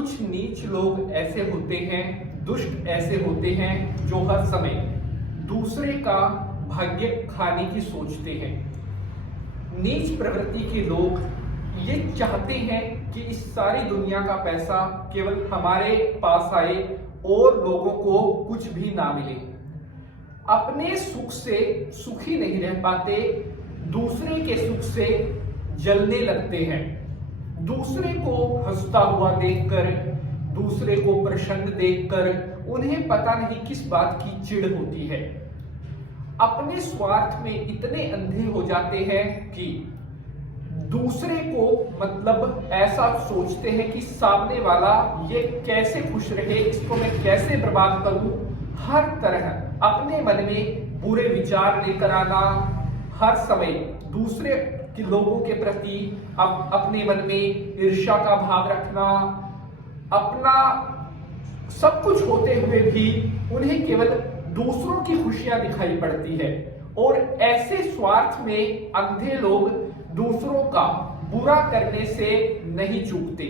कुछ नीच लोग ऐसे होते हैं, दुष्ट ऐसे होते हैं जो हर समय दूसरे का भाग्य खाने की सोचते हैं। नीच प्रवृत्ति के लोग ये चाहते हैं कि इस सारी दुनिया का पैसा केवल हमारे पास आए और लोगों को कुछ भी ना मिले। अपने सुख से सुखी नहीं रह पाते, दूसरे के सुख से जलने लगते हैं। दूसरे को हंसता हुआ देखकर, दूसरे को प्रसन्न देखकर उन्हें पता नहीं किस बात की चिढ़ होती है। अपने स्वार्थ में इतने अंधे हो जाते हैं कि दूसरे को मतलब ऐसा सोचते हैं कि सामने वाला ये कैसे खुश रहे, इसको मैं कैसे बर्बाद करूं। हर तरह अपने मन में बुरे विचार लेकर आना, हर समय दूसरे के लोगों के प्रति अपने मन में ईर्ष्या का भाव रखना, अपना सब कुछ होते हुए भी उन्हें केवल दूसरों की खुशियां दिखाई पड़ती है। और ऐसे स्वार्थ में अंधे लोग दूसरों का बुरा करने से नहीं चूकते।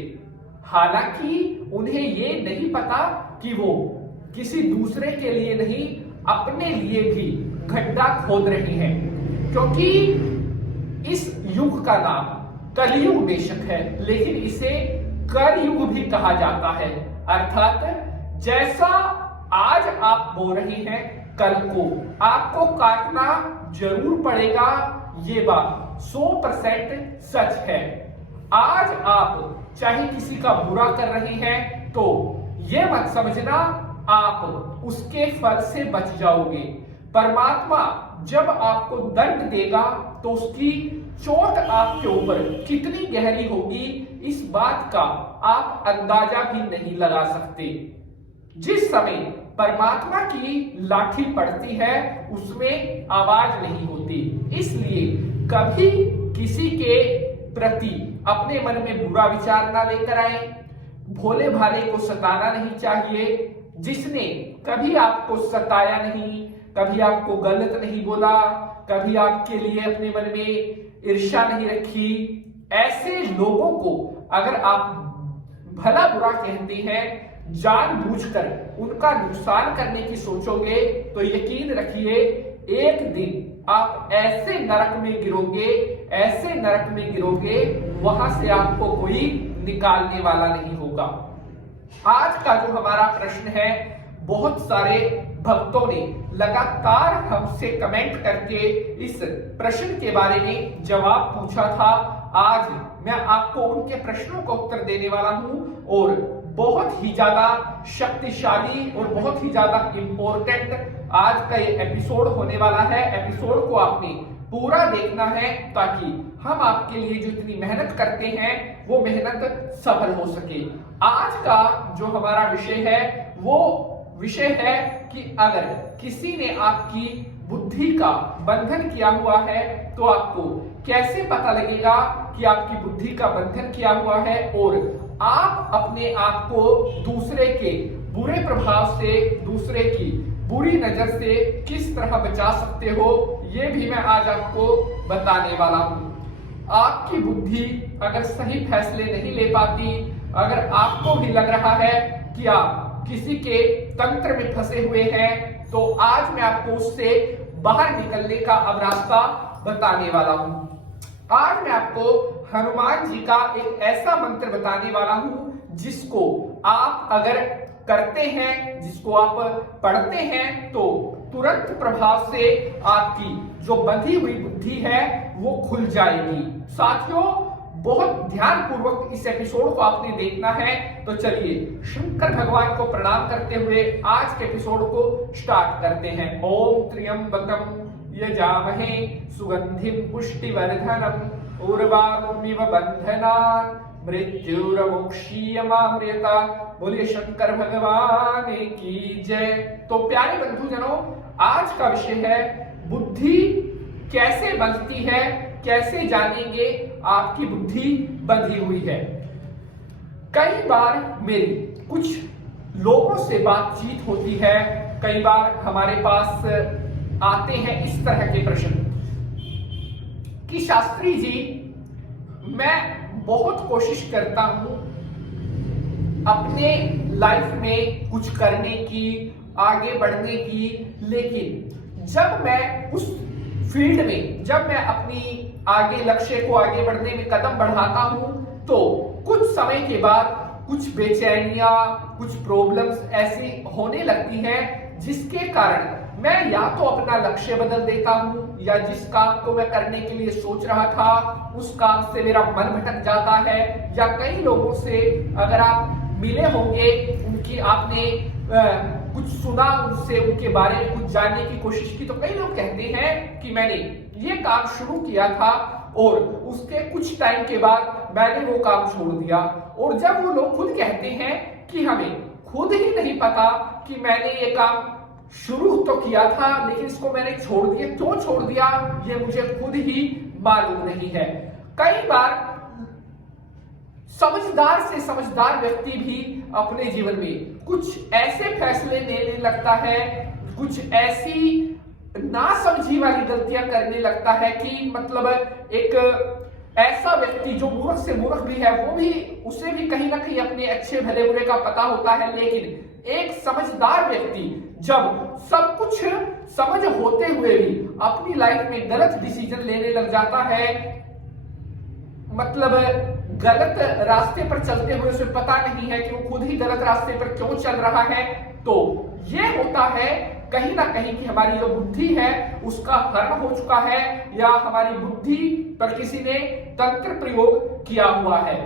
हालांकि उन्हें ये नहीं पता कि वो किसी दूसरे के लिए नहीं, अपने लिए भी गड्ढा खोद रहे हैं। क्योंकि इस युग का नाम कलयुग बेशक है, लेकिन इसे कलयुग भी कहा जाता है। अर्थात जैसा आज आप बो रहे हैं, कल को आपको काटना जरूर पड़ेगा। ये बात 100% सच है। आज आप चाहे किसी का बुरा कर रहे हैं तो ये मत समझना आप उसके फल से बच जाओगे। परमात्मा जब आपको दंड देगा तो उसकी चोट आपके ऊपर कितनी गहरी होगी, इस बात का आप अंदाजा भी नहीं लगा सकते। जिस समय परमात्मा की लाठी पड़ती है उसमें आवाज नहीं होती। इसलिए कभी किसी के प्रति अपने मन में बुरा विचार ना लेकर आए। भोले भाले को सताना नहीं चाहिए। जिसने कभी आपको सताया नहीं, कभी आपको गलत नहीं बोला, कभी आपके लिए अपने मन में ईर्ष्या नहीं रखी, ऐसे लोगों को अगर आप भला बुरा कहते हैं, जानबूझकर उनका नुकसान करने की सोचोगे, तो यकीन रखिए एक दिन आप ऐसे नरक में गिरोगे, ऐसे नरक में गिरोगे, वहां से आपको कोई निकालने वाला नहीं होगा। आज का जो हमारा प्रश्न है, बहुत सारे भक्तों ने लगातार हमसे कमेंट करके इस प्रश्न के बारे में जवाब पूछा था। आज मैं आपको उनके प्रश्नों का उत्तर देने वाला हूं और बहुत ही ज्यादा शक्तिशाली और बहुत ही ज्यादा इंपॉर्टेंट आज का ये एपिसोड होने वाला है। एपिसोड को आपने पूरा देखना है ताकि हम आपके लिए जो इतनी मेहनत करते हैं वो मेहनत सफल हो सके। आज का जो हमारा विषय है वो विषय है कि अगर किसी ने आपकी बुद्धि का बंधन किया हुआ है तो आपको कैसे पता लगेगा कि आपकी बुद्धि का बंधन किया हुआ है और आप अपने आप को दूसरे के बुरे प्रभाव से, दूसरे की बुरी नजर से किस तरह बचा सकते हो, ये भी मैं आज आपको बताने वाला हूं। आपकी बुद्धि अगर सही फैसले नहीं ले पाती, अगर आपको भी लग रहा है कि आप किसी के तंत्र में फंसे हुए हैं, तो आज मैं आपको उससे बाहर निकलने का अब रास्ता बताने वाला हूं। आज मैं आपको हनुमान जी का एक ऐसा मंत्र बताने वाला हूं जिसको आप अगर करते हैं, जिसको आप पढ़ते हैं, तो तुरंत प्रभाव से आपकी जो बंधी हुई बुद्धि है वो खुल जाएगी। साथियों, बहुत ध्यान पूर्वक इस एपिसोड को आपने देखना है। तो चलिए शंकर भगवान को प्रणाम करते हुए आज के एपिसोड को स्टार्ट करते हैं। ओम त्र्यंबकम यजामहे सुगंधिम पुष्टिवर्धनम उर्वारुकमिव बंधनात् मृत्युर्मुक्षीयमामृता। बोलिए शंकर भगवान की जय। तो प्यारे बंधुजनों, आज का विषय है बुद्धि कैसे बंधती है, कैसे जानेंगे आपकी बुद्धि बंधी हुई है। कई बार मेरी कुछ लोगों से बातचीत होती है, कई बार हमारे पास आते हैं इस तरह के प्रश्न कि शास्त्री जी, मैं बहुत कोशिश करता हूं अपने लाइफ में कुछ करने की, आगे बढ़ने की, लेकिन जब मैं उस फील्ड में, जब मैं अपनी आगे लक्ष्य को आगे बढ़ने में कदम बढ़ाता हूं, तो कुछ समय के बाद कुछ बेचैनियां, कुछ प्रॉब्लम्स ऐसी होने लगती हैं जिसके कारण मैं या तो अपना लक्ष्य बदल देता हूं, या जिस काम को मैं करने के लिए सोच रहा था उस काम से मेरा मन भटक जाता है। या कई लोगों से अगर आप मिले होंगे, उनकी आपने कुछ सुना, उनसे उनके बारे में कुछ जानने की कोशिश की, तो कई लोग कहते हैं कि मैंने ये काम शुरू किया था और उसके कुछ टाइम के बाद मैंने वो काम छोड़ दिया। और जब वो लोग खुद कहते हैं कि हमें खुद ही नहीं पता कि मैंने ये काम शुरू तो किया था लेकिन इसको मैंने छोड़ दिया, क्यों छोड़ दिया ये मुझे खुद ही मालूम नहीं है। कई बार समझदार से समझदार व्यक्ति भी अपने जीवन में कुछ ऐसे फैसले लेने लगता है, कुछ ऐसी नासमझी वाली गलतियां करने लगता है कि मतलब एक ऐसा व्यक्ति जो मूर्ख से मूर्ख भी है, वो भी, उसे भी कहीं ना कहीं अपने अच्छे भले बुरे का पता होता है, लेकिन एक समझदार व्यक्ति जब सब कुछ समझ होते हुए भी अपनी लाइफ में गलत डिसीजन लेने लग जाता है, मतलब गलत रास्ते पर चलते हुए उसे पता नहीं है कि वो खुद ही गलत रास्ते पर क्यों चल रहा है, तो ये होता है कहीं ना कहीं कि हमारी जो बुद्धि है उसका हरण हो चुका है, या हमारी बुद्धि पर किसी ने तंत्र प्रयोग किया हुआ है।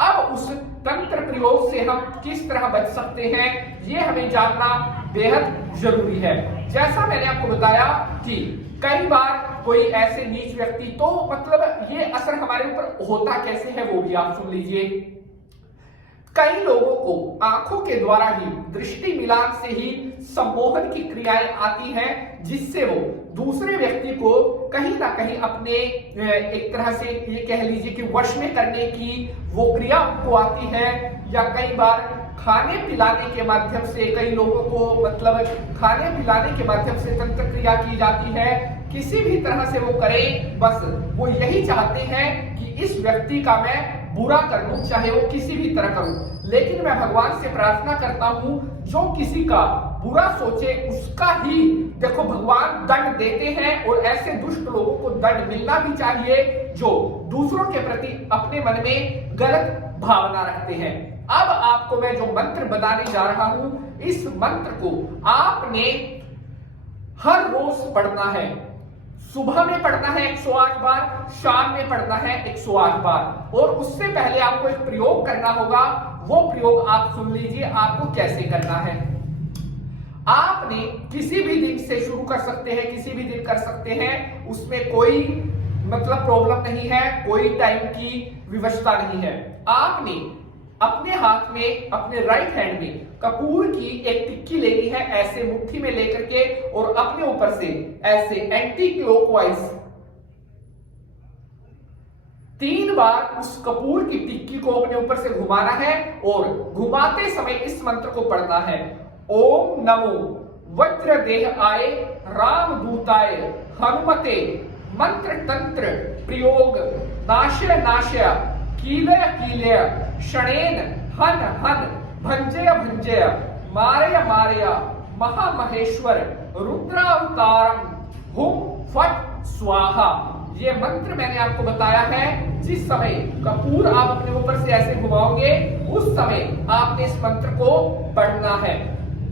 अब उस तंत्र प्रयोग से हम किस तरह बच सकते हैं, ये हमें जानना बेहद जरूरी है। जैसा मैंने आपको बताया कि कई बार कोई ऐसे नीच व्यक्ति, तो मतलब ये असर हमारे ऊपर होता कैसे है वो भी आप सुन लीजिए। कई लोगों को आंखों के द्वारा ही, दृष्टि मिलान से ही सम्मोहन की क्रियाएं आती हैं, जिससे वो दूसरे व्यक्ति को कहीं ना कहीं अपने एक तरह से ये कह लीजिए कि वश में करने की वो क्रिया उनको आती है। या कई बार खाने पिलाने के माध्यम से कई लोगों को, मतलब खाने पिलाने के माध्यम से तंत्र क्रिया की जाती है। किसी भी तरह से वो करें, बस वो यही चाहते हैं कि इस व्यक्ति का मैं बुरा कर दूं, चाहे वो किसी भी तरह करूं। लेकिन मैं भगवान से प्रार्थना करता हूं, जो किसी का बुरा सोचे उसका ही, देखो भगवान दंड देते हैं, और ऐसे दुष्ट लोगों को दंड मिलना भी चाहिए जो दूसरों के प्रति अपने मन में गलत भावना रखते हैं। अब आपको मैं जो मंत्र बताने जा रहा हूं, इस मंत्र को आपने हर रोज पढ़ना है। सुबह में पढ़ना है 108 बार, शाम में पढ़ना है 108 बार, और उससे पहले आपको एक प्रयोग करना होगा। वो प्रयोग आप सुन लीजिए, आपको कैसे करना है। आपने किसी भी दिन से शुरू कर सकते हैं, किसी भी दिन कर सकते हैं, उसमें कोई मतलब प्रॉब्लम नहीं है, कोई टाइम की विवशता नहीं है। आपने अपने हाथ में, अपने राइट हैंड में कपूर की एक टिक्की लेनी है, ऐसे मुट्ठी में लेकर के, और अपने ऊपर से ऐसे एंटी क्लॉकवाइज 3 बार उस कपूर की टिक्की को अपने ऊपर से घुमाना है, और घुमाते समय इस मंत्र को पढ़ना है। ओम नमो वज्रदेहाय रामदूताय हनुमते मंत्र तंत्र प्रयोग नाशय नाशय कीलय कीलय शणेन हन हन भंजय भंजय मारय मारय महामहेश्वर रुद्रावतारम हुम फट स्वाहा। ये मंत्र मैंने आपको बताया है। जिस समय कपूर आप अपने ऊपर से ऐसे घुमाओगे, उस समय आपने इस मंत्र को पढ़ना है।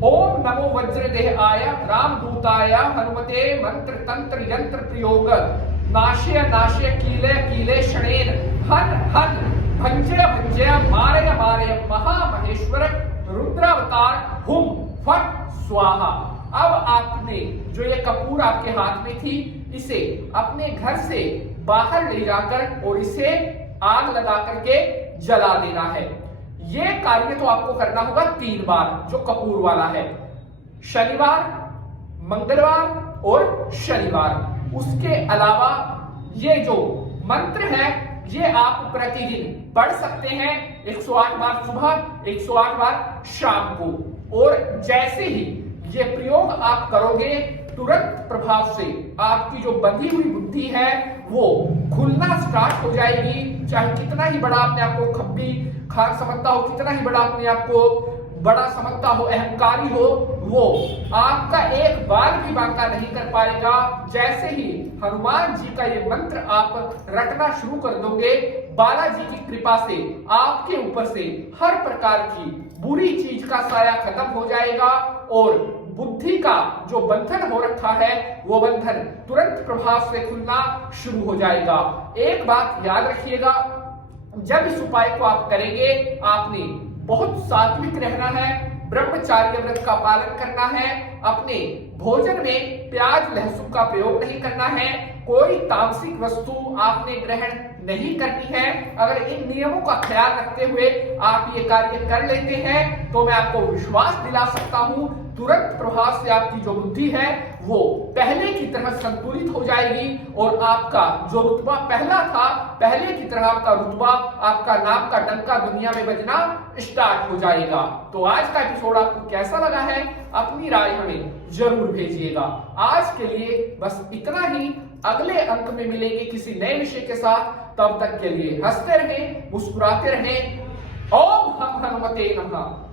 ओम नमो वज्रदेहाय रामदूताय हनुमते मंत्र तंत्र यंत्र प्रयोग नाशय नाशय कीलय कीलय शणेन हन हन भंजय भंजय मारय मारय महामहेश्वर रुद्रावतार हुम फट स्वाहा। अब आपने जो ये कपूर आपके हाथ में थी, इसे अपने घर से बाहर ले जाकर और इसे आग लगा करके जला देना है। ये कार्य तो आपको करना होगा 3 बार, जो कपूर वाला है, शनिवार, मंगलवार और शनिवार। उसके अलावा ये जो मंत्र है ये आप प्रतिदिन पढ़ सकते हैं, 108 बार सुबह, 108 बार शाम को। और जैसे ही ये प्रयोग आप करोगे, तुरंत प्रभाव से आपकी जो बंधी हुई बुद्धि है वो खुलना स्टार्ट हो जाएगी। चाहे कितना ही बड़ा अपने आप को खब्बी खान समझता हो, कितना ही बड़ा अपने आप को बड़ा समझता हो, अहंकारी हो, वो आपका एक बार भी बांका नहीं कर पाएगा। जैसे ही हनुमान जी का ये मंत्र आप रटना शुरू कर दोगे, बालाजी की कृपा से आपके ऊपर से हर प्रकार की बुरी चीज का साया खत्म हो जाएगा और बुद्धि का जो बंधन हो रखा है वो बंधन तुरंत प्रभाव से खुलना शुरू हो जाएगा। एक बात याद रखिएगा, जब इस उपाय को आप करेंगे, आपने बहुत सात्विक रहना है, ब्रह्मचार्य व्रत का पालन करना है, अपने भोजन में प्याज लहसुन का प्रयोग नहीं करना है, कोई तामसिक वस्तु आपने ग्रहण नहीं करनी है। अगर इन नियमों का ख्याल रखते हुए आप ये कार्य कर लेते हैं तो मैं आपको विश्वास दिला सकता हूं, तुरंत प्रभाव से आपकी जो बुद्धि है वो पहले की तरह संतुलित हो जाएगी और आपका जो रुतबा पहला था, पहले की तरह आपका रुतबा, आपका नाम का डंका दुनिया में बजना स्टार्ट हो जाएगा। तो आज का एपिसोड आपको कैसा लगा है, अपनी राय हमें जरूर भेजिएगा। आज के लिए बस इतना ही, अगले अंक में मिलेंगे किसी नए विषय के साथ। तब तक के लिए हंसते रहें, मुस्कुराते रहें। ओम हम हनुमते नमः।